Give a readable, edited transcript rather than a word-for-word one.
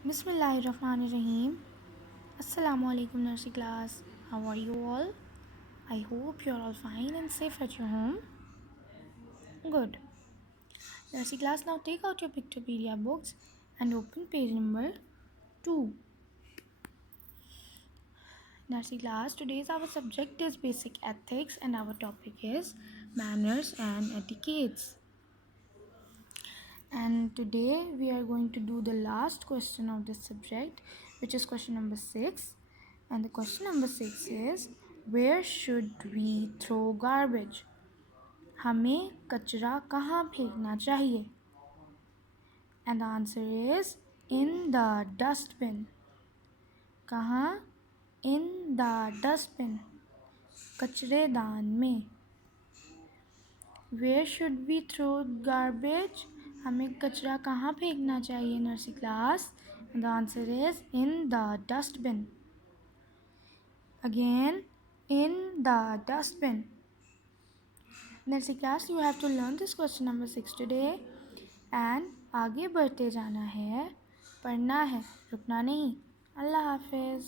Bismillahirrahmanirrahim. Assalamualaikum Nursery class. How are you all? I hope you're all fine and safe at your home. Good. Nursery class, now take out your Pictopedia books and open page number 2. Nursery class, today's our subject is basic ethics and our topic is manners and etiquettes. And today we are going to do the last question of this subject, which is question number 6. And the question number 6 is, where should we throw garbage? हमें कचरा कहाँ फेंकना चाहिए? And the answer is in the dustbin. कहाँ? In the dustbin. कचरेदान में. Where should we throw garbage? हमें कचरा कहाँ फेंकना चाहिए nursery class? And the answer is in the dustbin. Again, in the dustbin. Nursery class, you have to learn this question number 6 today. And आगे बढ़ते जाना है, पढ़ना है, रुकना नहीं. अल्लाह हाफिज़.